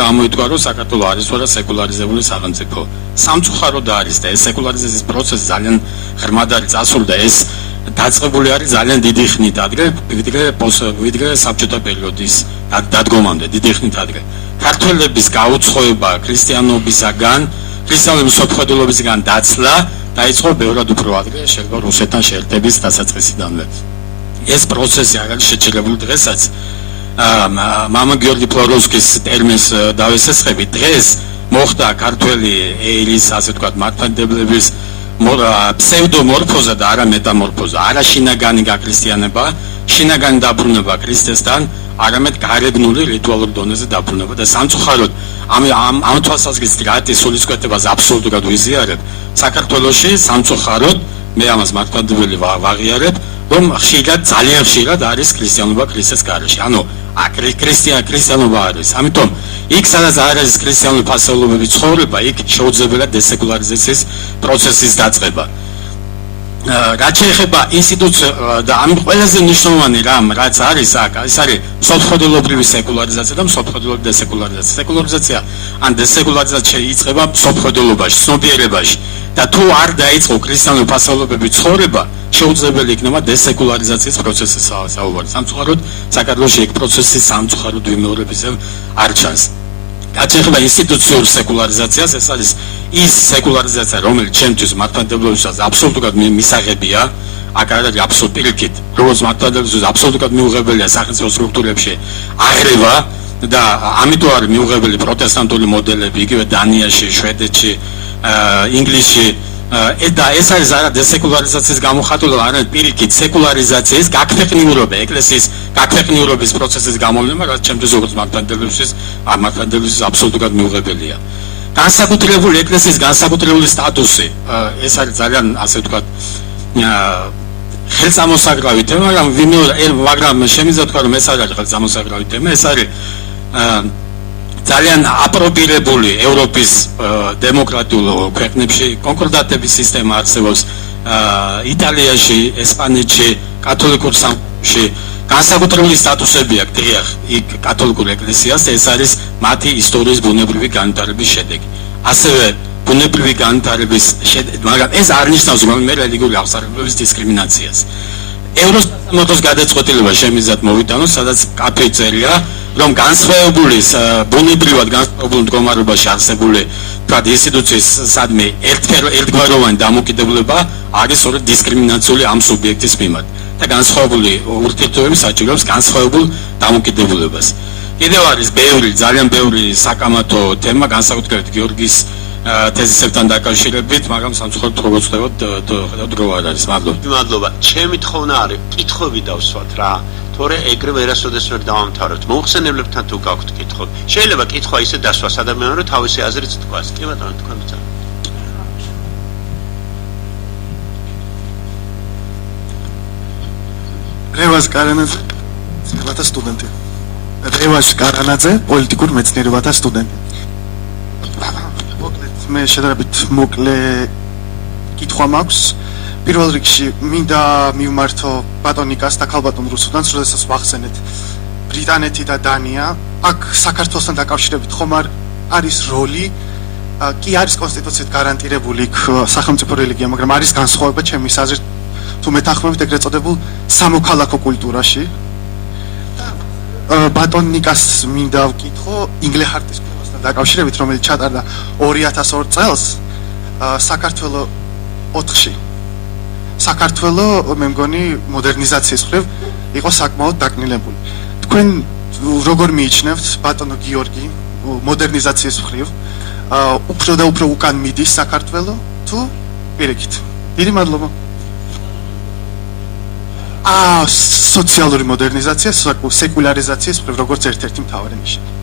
გამოიტყვა რომ საქართველოს არის თორე სეკულარიზებული სახელმწიფო. სამწუხაროდ არის და ეს სეკულარიზაციის პროცესი ძალიან ღრმად არის წასული და ეს დაწყებული არის ძალიან დიდი ხნით ადრე, ვიდრე საბჭოთა პერიოდის დადგომამდე, დიდი ხნით ადრე. ქართველების გაუცხოება ქრისტიანობისაგან, ქრისტიანობის მსოფლმხედველობისგან დაცლა დაიწყო ბევრად უფრო ადრე, შეიძლება რუსეთთან შეერთების დასაწყისიდანვე. ეს პროცესი არ არის შეჩერებული დღესაც. მამა გიორგი ფლოროვსკის ტერმინს დავესესხები, დღეს მოხდა ქართველი ერის, ასე ვთქვათ, მართლმადიდებლების ფსევდომორფოზა და არა მეტამორფოზა, არა შინაგანი გაქრისტიანება, შინაგანი დაბრუნება ქრისტესთან, არამედ გარეგნული რიტუალურ დონეზე დაბრუნება და სამწუხაროდ ამ თვალსაზრისით რატის სულისკვეთებას აბსოლუტურად ვიზიარებ საქართველოში სამწუხაროდ მე ამას მართლმადიდებელი ვაღიარებ რომ ხშირად ძალიან ხშირად არის ქრისტიანობა ქრისტეს გარეშე ანუ ქრისტიანობა არის ამიტომ იქ სადაც არ არის ქრისტიანული ფასეულობების ცხოვრება იქ შეუძლებელია დესეკულარიზაციის პროცესის დაწყება რაც შეეხება ინსტიტუტს და ამ ყველაზე მნიშვნელოვანი რაც არის აქ ეს არის მსოფლმხედველობრივი სეკულარიზაცია და მსოფლმხედველობრივი დესეკულარიზაცია. სეკულარიზაცია ან დესეკულარიზაცია იწყება მსოფლმხედველობაში, ცნობიერებაში და თუ არ დაიწყო ქრისტიანული ფასეულობების ცხოვრება, შეუძლებელი იქნება დესეკულარიზაციის პროცესის საუბარი. სამწუხაროდ საქართველოში ეგ პროცესი სამწუხაროდ ვიმეორებისე არ ჩანს. რაც შეეხება ინსტიტუციურ სეკულარიზაციას, ეს არის ის სეკულარიზაცია, რომელიც ჩემთვის მართლმადიდებლობისას აბსოლუტურად მისაღებია, აქ არ არის აბსოლუტური პირიქით, როგორც მართლმადიდებლობისას აბსოლუტურად მიუღებელია სახელმწიფო სტრუქტურებში აღრევა და ამიტომ არის მიუღებელი პროტესტანტული მოდელები, იგივე დანიაში, შვედეთში, ინგლისში და ეს არის არა დესეკულარიზაციის გამოხატულება, არამედ პირიქით სეკულარიზაციის გაქფეხნიურობა, ეკლესიის გაქფეხნიურობის პროცესის გამოვლენა, რაც ჩემთვის როგორც მართლმადიდებლობის აბსოლუტურად მიუღებელია. განსაკუთრებული ეკლესიის განსაკუთრებული სტატუსი, ეს არის ძალიან ასე ვთქვათ ხელსამოსაგრავი თემა, მაგრამ შემიძლია ვთქვა, რომ ეს არ არის ხელსამოსაგრავი თემა, ეს არის ძალიან აპრობირებული ევროპის დემოკრატიულ ქვეყნებში კონკორდატების სისტემა არსებობს იტალიაში, ესპანეთში, კათოლიკურ სამეფოში განსაკუთრებული სტატუსები აქვს დღეახ იქ კათოლიკურ ეკლესიას და ეს არის მათი ისტორიის ბუნებრივი განვითარების შედეგი. ასევე ბუნებრივი განვითარების შედეგი, მაგრამ ეს არ ნიშნავს რომ მე რელიგიური აღსარებების დისკრიმინაციას. ევროსამართლოს გადაწყვეტილება შემიძლია მოვიტანოს, სადაც კაფე წერია, რომ განსხვავებული ბუნებრივად განსხვავებულ მდგომარეობაში არსებული თქვათ ინსტიტუციის სადმე ერთგვაროვანი დამოკიდებულება არის სწორედ დისკრიმინაციული ამ სუბიექტის მიმართ და განსხვავებული ურთიერთობები საჭიროებს განსხვავებულ დამოკიდებულებას. კიდევ არის ძალიან ბევრი საკამათო თემა, განსაკუთრებით გიორგის თეზისებთან დაკავშირებით, მაგრამ სამწუხაროდ როგორც ხედავთ, დრო არ არის. მადლობა. ჩემი თხოვნა არის, კითხვები დავსვათ რა. თორე ეგრე ვერასოდეს ვერ დავამთავრებთ. მოუხსენებლებთან თუ გაქვთ კითხვები. შეიძლება კითხვა ისე დასვას ადამიანმა, რომ თავისი აზრით თქვას. კი ბატონო, თქვენ ბრძანეთ. რევაზ კარანაძე, მეცნიერებათა სტუდენტი. რევაზ კარანაძე, პოლიტიკურ მეცნიერებათა სტუდენტი. მოკლედ, მე შედარებით მოკლე კითხვა მაქვს. პირველ რიგში მინდა მივმართო ბატონ ნიკას და ქალბატონ რუსუდანს, როდესაც ვახსენეთ ბრიტანეთი და დანია, აქ საქართველოსთან დაკავშირებით ხომ არის როლი, კი არის კონსტიტუციით გარანტირებული იქ სახელმწიფო რელიგია, მაგრამ არის განსხვავება ჩემის აზრით თუ მეთანხმებით ეგრეთ წოდებულ სამოქალაქო კულტურაში. ბატონ ნიკას მინდა ვკითხო ინგლეხარტის კვლევასთან დაკავშირებით, რომელიც ჩატარდა 2002 წელს საქართველოს 4-ში. საქართველოს მე მგონი მოდერნიზაციის მხრივ იყო საკმაოდ დაკნილებული. თქვენ როგორ მიიჩნევთ ბატონო გიორგი მოდერნიზაციის მხრივ უფრო და უფრო უკან მიდის საქართველოს თუ პირიქით? დიდი მადლობა. სოციალური მოდერნიზაცია, სეკულარიზაციის მხრივ როგორც ერთ-ერთი მთავარი ნიშანი.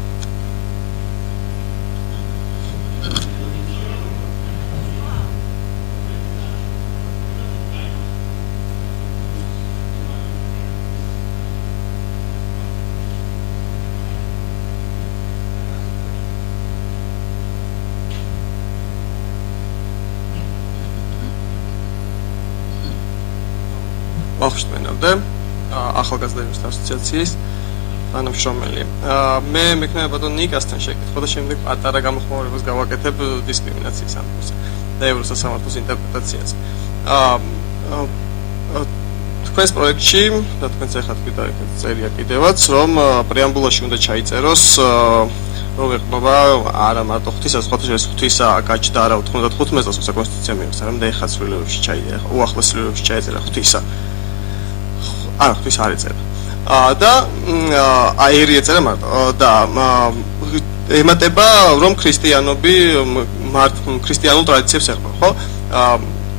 ახალგაზრდების ასოციაციის თანამშრომელი. მე მექნება ბატონ ნიკასთან შეკითხვა და შემდეგ პატარა გამოხმაურებას გავაკეთებ დისკრიმინაციის ამბავს და ევროსასამართლოს ინტერპრეტაციას. თქვენს პროექტში და თქვენს ახლა თქვით წერია კიდევაც, რომ პრეამბულაში უნდა ჩაიწეროს რომ ეხმობა არა მარტო ღვთისა, სხვათა შორის ღვთისა გაჩნდა არა 95 წელს საკონსტიტუცია მიიღეს, არამედ ეხლა ცვლილებებში ჩაიწერა, უახლოეს ცვლილებებში ჩაიწერა ღვთისა. არა, ღვთის არ ეწერა. და აერი ეწერა მარტო და ემატება რომ ქრისტიანობი ქრისტიანულ ტრადიციებს ეხება, ხო?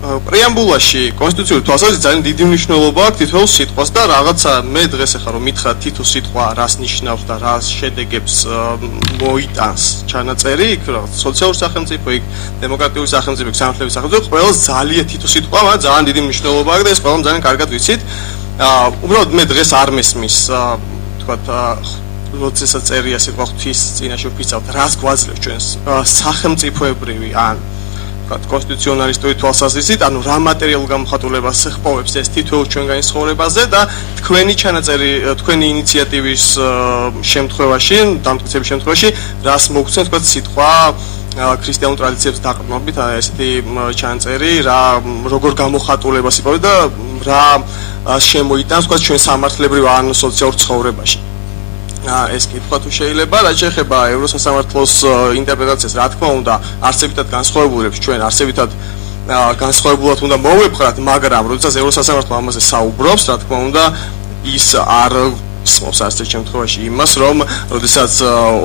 პრეამბულაში კონსტიტუციური თვალსაზრისით ძალიან დიდი მნიშვნელობა აქვს თითოეულ სიტყვას და რაღაცა მე დღეს ახლა რომ მითხრა თითო სიტყვა რას ნიშნავს და რას შედეგებს მოიტანს ჩანაწერი იქ რაღაც სოციალური სახელმწიფო იქ დემოკრატიული სახელმწიფო იქ სამართლების სახელმწიფო ყველა ძალიან თითო სიტყვა მაგრამ ძალიან დიდი მნიშვნელობა აქვს და ეს ყველამ ძალიან კარგად ვიცით უბრალოდ მე დღეს არ მესმის თქვათ როდესაც წერია სიტყვა ღვთის წინაშე ვფიცავთ რას გვაძლევს ჩვენს სახელმწიფოებრივი ან კონსტიტუციონალისტური თვალსაზრისით, ანუ რა მატერიალურ გამოხატულებას ხპოვებს ეს თითოეულ ჩვენგანის ცხოვრებაზე და თქვენი ჩანაწერი, თქვენი ინიციატივის შემთხვევაში, დამტკიცების შემთხვევაში, რას მოგცემთ თქვა სიტყვა ქრისტიანულ ტრადიციებს დაყრდნობით, ესეთი ჩანაწერი, რა როგორ გამოხატულებას იპოვეთ და რა შემოიტანს თქვა ჩვენ სამართლებრივ ან სოციალურ ცხოვრებაში. ეს კითხვა თუ შეიძლება, რაც შეეხება ევროსასამართლოს ინტერპრეტაციას, რა თქმა უნდა, არსებითად განსხვავებულებს ჩვენ არსებითად განსხვავებულად უნდა მოვეპყრათ, მაგრამ როდესაც ევროსასამართლო ამაზე საუბრობს, რა თქმა უნდა, ის არ ისმობს არც ერთ შემთხვევაში იმას, რომ როდესაც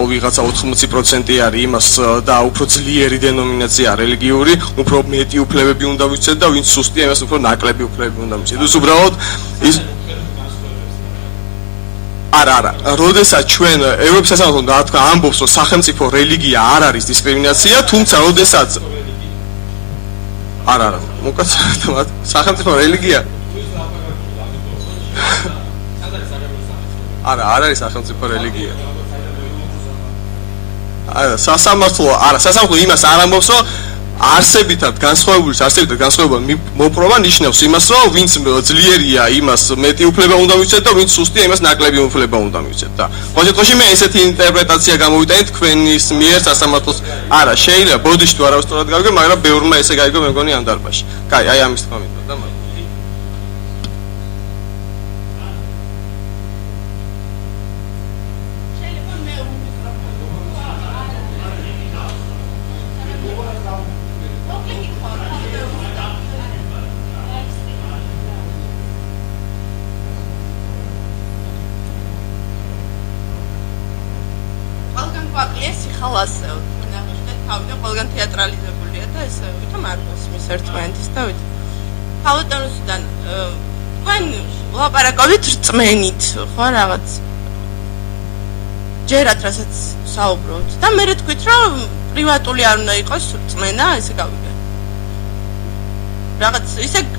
ვიღაცა 80% არის იმას და უფრო ძლიერი დენომინაცია რელიგიური, უფრო მეტი უფლებები უნდა ვიცეთ და ვინც სუსტია, იმას უფრო ნაკლები უფლებები უნდა ვიცეთ. ის უბრალოდ ის არა, როდესაც ჩვენ ევროპის სასამართლო რა თქვა ამბობს, რომ სახელმწიფო რელიგია არ არის დისკრიმინაცია, თუმცა როდესაც არა, მოკაცრავად, სახელმწიფო რელიგია არა არის სახელმწიფო რელიგია. სასამართლო იმას არ ამბობს, რომ არსებითად განსხვავებული მოპყრობა ნიშნავს იმას, რომ ვინც ძლიერია, იმას მეტი უფლება უნდა მივცეთ და ვინც სუსტია, იმას ნაკლები უფლება უნდა მივცეთ და ყოველ შემთხვევაში მე ესეთი ინტერპრეტაცია გამოვიტანეთ თქვენის მიერ სასამართლოს. არა, შეიძლება ბოდიში თუ არავისტორად გავიგე, მაგრამ ბევრმა ესე გაიგო მე მგონი ამ დარბაზში. კაი, აი ამის თქმა მინდოდა და მაგრამ ხალასე ნახეთ თავი და ყველგან თეატრალიზებულია და ესე ვითომ არ მოსმის ერთმანეთის და ვითომ თავდანოსიდან თქვენ ლაპარაკობთ რწმენით ხო რაღაც ჯერათ რასაც საუბრობთ და მე თქვით რომ პრივატული არ უნდა იყოს რწმენა ესე გავიგე რაღაც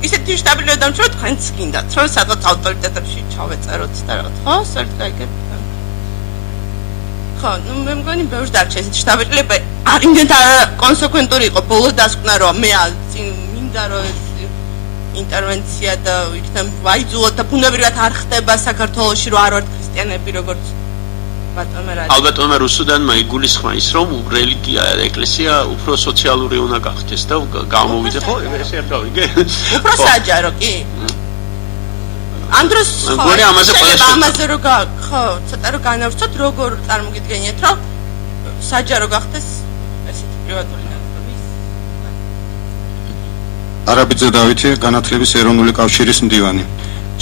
ისეთი შტაბილები დამჭროთ თქვენც გინდათ რომ სადღაც ავტორიტეტებში ჩავეწეროთ და რაღაც ხო საერთოდ ხო, მე მგონი ბევრს დარჩა ესეთი შტაბილება არ იმდენად კონსეკვენტური იყო ბოლო დასკვნა რომ მე მინდა რომ ეს ინტერვენცია და იქნებ ვაიძულოთ და ბუნებრივად არ ხდება საქართველოში რომ არ ვართ ქრისტიანები როგორც ალბათ אומר რუსუდანმა იგულისხმა ის რომ რელიგია ეკლესია უფრო სოციალური უნდა გახდეს და გამოვიდე ხო ესე არ გავიგე უფრო საჯარო კი ამ დროს ამაზე რო ხო ცოტა რო განავრცოთ როგორ წარმოგიდგენიათ რომ საჯარო გახდეს ესეთი პრივატული ნაკლების არაბიძე დავითი განათლების ეროვნული კავშირის მდივანი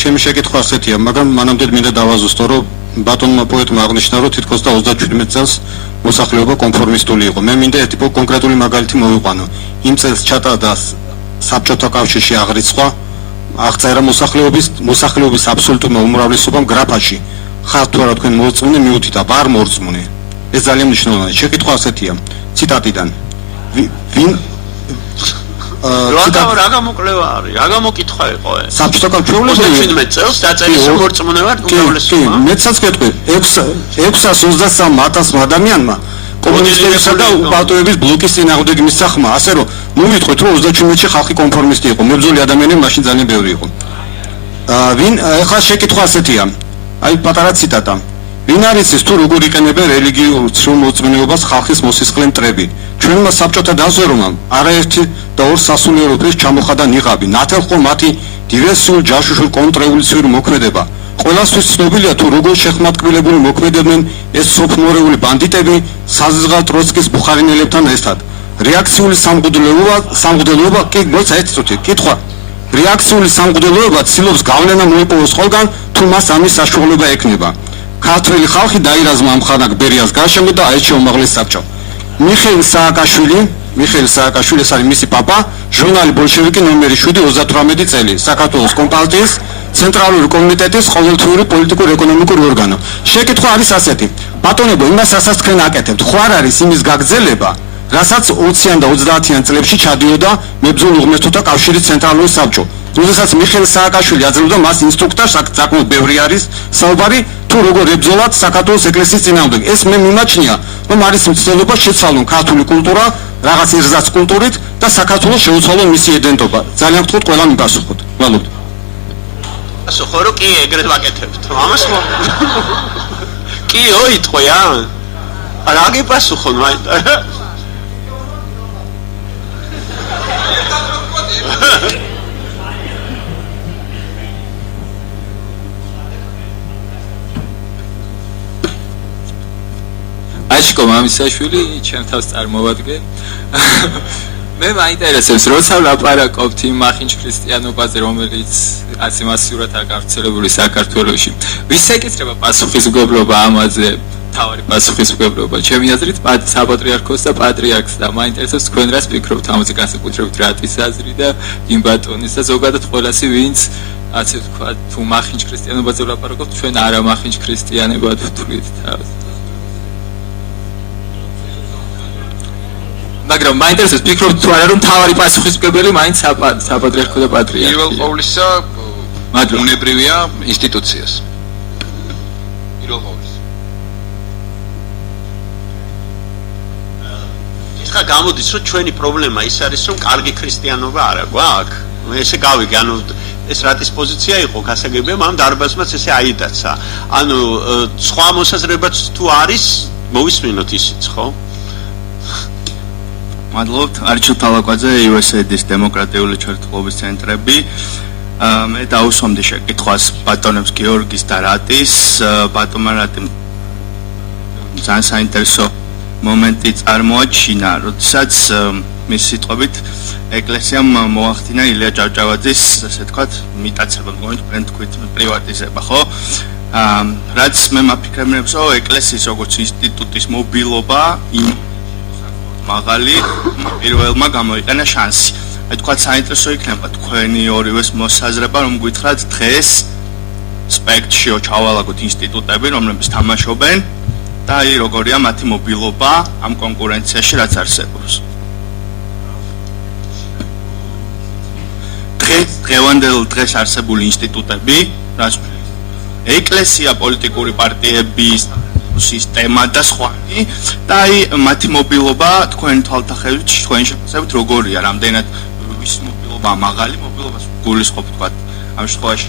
ჩემი შეკითხვა ასეთია მაგრამ მანამდე მინდა დავაზუსტო რომ ბატონმა პოეტმა აღნიშნა რომ თითქოს და 37 წელს მოსახლეობა კონფორმისტული იყო მე მინდა ერთი კონკრეტული მაგალითი მოვიყვანო იმ წელს ჩატარდა საბჭოთა კავშირში აღრიცხვა აღწერა მოსახლეობის აბსოლუტურმა უმრავლესობამ გრაფაში ხართ თუ არა თქვენ მოწმუნე მიუთითა ვარ მორწმუნე ეს ძალიან მნიშვნელოვანია შეკითხვა ასეთია ციტატიდან ვინ რა გამოკვლევა არის რა გამოკითხვა იყო ეს საბჭოთა კავშირში 17 წელს დაწერის მორწმუნე ვარ უმრავლესობა მეცაც გეტყვი 623,000 ადამიანმა კომუნისტებისა და პარტიების ბლოკის წინააღმდეგ მისახმა, ასე რომ მოვიტყვით რომ 37-ში ხალხი კონფორმისტი იყო, მებრძოლი ადამიანები მაშინ ძალიან ბევრი იყო. ვინ ახლა შეკითხვა ასეთია. აი პატარა ციტატა. ვინ არის ის თუ როგორ იყენებენ რელიგიურ მოწმენეობას ხალხის მოსისხლე მტრები? ჩვენმა საბჭოთა დაზვერვამ არაერთი და ორ სასულიერო დღეს ჩამოხადა ნიღაბი, ნათელყო მათი დივერსიულ ჯაშუშურ კონტრრევოლუციური მოქმედება. ყველასთვის ცნობილია თუ როგორ შეხმატკბილებული მოქმედებდნენ ეს სოფმორეული ბანდიტები საზღალ ტროცკის ბუხარინელებთან ერთად. რეაქციული სამღვდელოება კი მოიცა ერთი წუთი კითხვა. რეაქციული სამღვდელოება ცდილობს გავლენა მოიპოვოს ყველგან თუ მას ამის საშუალება ექნება. ქართველი ხალხი დაირაზმა ამ ხანակ ბერიას გარშემო და აეჩა უმაღლეს საბჭომ. მიხეილ სააკაშვილი ეს არის მისი პაპა, ჟურნალი ბოლშევიკი ნომერი 7 38 წელი, საქართველოს კომპარტიის ცენტრალური კომიტეტის ყოველთვიური პოლიტიკურ ეკონომიკური ორგანო. შეკითხვა არის ასეთი: ბატონებო, იმას რასაც თქვენ აკეთებთ, ხო არ არის იმის გაგრძელება, რასაც 20-იან და 30-იან წლებში ჩადიოდა მებრძოლ უღმრთოთა კავშირის ცენტრალური საბჭო. როდესაც მიხეილ სააკაშვილი აძლევდა მას ინსტრუქტორს, საკმაოდ ბევრი არის საუბარი თუ როგორ ებრძოლათ საქართველოს ეკლესიის წინააღმდეგ. ეს მე მიმაჩნია, რომ არის მცდელობა შეცვალონ ქართული კულტურა რაღაც ერთზაც კულტურით და საქართველოს შეუცვალონ მისი იდენტობა. ძალიან გთხოვთ ყველამ მიპასუხოთ. მადლობთ. ასო რო კი ეგრეთ ვაკეთებთ. ამას ხო? კი ოიტყვია? არა გიპასუხონ მაინც. აშკო მამისაშვილი, ჩემ თავს წარმოვადგენ. მე მაინტერესებს, როცა ვლაპარაკობთ იმ მახინჯ ქრისტიანობაზე, რომელიც ასე მასიურად არ გავრცელებული საქართველოში. ვის ეკისრება პასუხისმგებლობა ამაზე? თავარი პასუხისმგებლობა. ჩემი აზრით, საპატრიარქოს და პატრიარქს და მაინტერესებს თქვენ რას ფიქრობთ ამაზე, განსაკუთრებით რატის აზრი და იმ ბატონის და ზოგადად ყველასი, ვინც ასე თქვა, თუ მახინჯ ქრისტიანობაზე ვლაპარაკობთ, ჩვენ არა მახინჯ ქრისტიანებად ვთვლით თავს. მაგრამ მაინტერესებს ფიქრობთ თუ არა რომ თავარი პასუხისმგებელი მაინც საპატრიარქო და პატრიარქია. პირველ ყოვლისა მაგრამ უნებრივია ინსტიტუციას. პირველ ყოვლისა. ეხლა გამოდის რომ ჩვენი პრობლემა ის არის რომ კარგი ქრისტიანობა არა გვაქვს. ესე გავიგე, ანუ ეს რატის პოზიცია იყო, გასაგებია, ამ დარბაზმაც ესე აიდაცა. ანუ სხვა მოსაზრებაც თუ არის, მოვისმინოთ ისიც, ხო? მადლობთ, არჩილ თალაკვაძე, USAID-ის დემოკრატიული ჩართულობის ცენტრები. მე დაუსვამდი შეკითხვას ბატონებს გიორგის და რატის. ბატონმა რატიმ ძალიან საინტერესო მომენტი წარმოაჩინა, როდესაც მის სიტყვებით ეკლესიამ მოახდინა ილია ჭავჭავაძის, ასე თქვათ, მიტაცება, მგონი თქვენ თქვით პრივატიზება, ხო? რაც მე მაფიქრებს, რომ ეკლესიის როგორც ინსტიტუტის მობილობა მაღალი პირველმა გამოიყენა შანსი. აი თქვა საინტერესო იქნება თქვენი ორივეს მოსაზრება, რომ გითხრათ დღეს სპექტრში ჩავალაგოთ ინსტიტუტები, რომლებიც თამაშობენ და აი როგორია მათი მობილობა ამ კონკურენციაში, რაც არსებობს. დღევანდელ დღეს არსებული ინსტიტუტები, რაც ეკლესია, პოლიტიკური პარტიების სისტემა და სხვა და აი მათი მობილობა თქვენ თვალთახედვით თქვენ შეფასებით როგორია, რამდენად ვის მობილობა მაღალი მობილობას გულისხმობთ თქვა ამ შემთხვევაში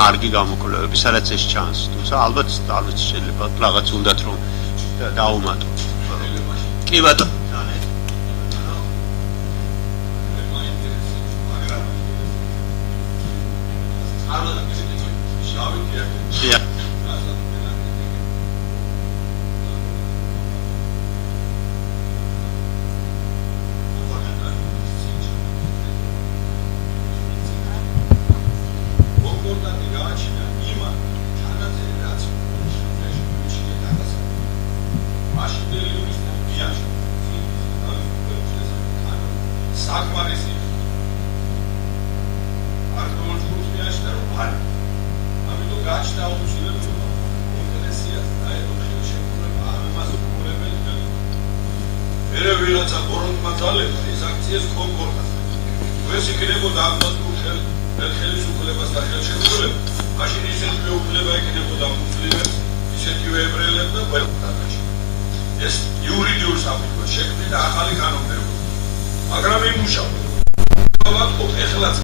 კარგი გამოკვლევები, სადაც ეს ჩანს, თუმცა ალბათ შეიძლება რაღაც უნდათ რომ დაუმატოთ. კი ბატონო Yeah. ეს იურიდიულ საფუძველს შექმნიდა ახალი კანონმდებლობა. მაგრამ იმუშავე. ვაკობ ეხლაც